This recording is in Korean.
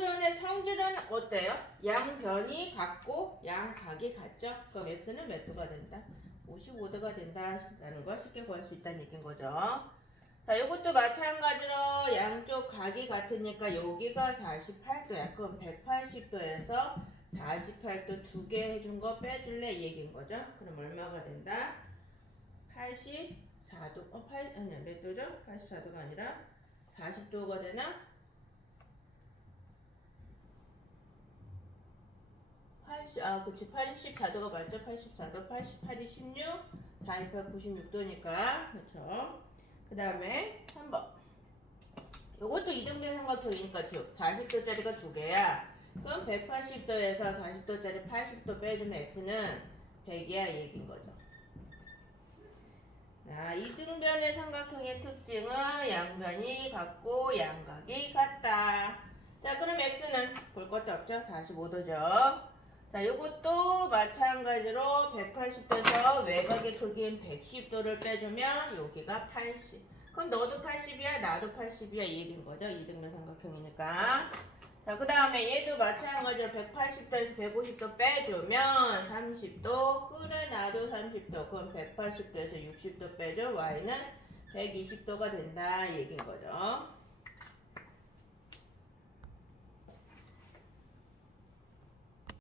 이등변의 성질은 어때요? 양변이 같고 양각이 같죠? 그럼 x는 몇 도가 된다? 55도가 된다라는 걸 쉽게 구할 수 있다는 얘기인 거죠. 자, 이것도 마찬가지로 양쪽 각이 같으니까 여기가 48도야. 그럼 180도에서 48도 두 개 해준 거 빼줄래? 이 얘기인 거죠. 그럼 얼마가 된다? 84도, 어, 8, 아니야, 몇 도죠? 84도가 아니라 40도가 되나? 80, 아, 그치. 84도가 맞죠? 84도, 88이 16, 48, 96도니까. 그쵸. 그 다음에 3번. 요것도 이등변 삼각형이니까 지금 40도짜리가 두 개야. 그럼 180도에서 40도짜리 80도 빼주면 x는 100이야 얘기인 거죠. 자, 이등변의 삼각형의 특징은 양변이 같고 양각이 같다. 자, 그럼 x는 볼 것도 없죠? 45도죠. 자, 요것도 마찬가지로 180도에서 외곽의 크기인 110도를 빼주면 여기가 80. 그럼 너도 80이야, 나도 80이야 이 얘기인 거죠. 이등변 삼각형이니까. 자, 그 다음에 얘도 마찬가지로 180도에서 150도 빼주면 30도. 그래, 나도 30도. 그럼 180도에서 60도 빼줘. y는 120도가 된다 이 얘기인 거죠.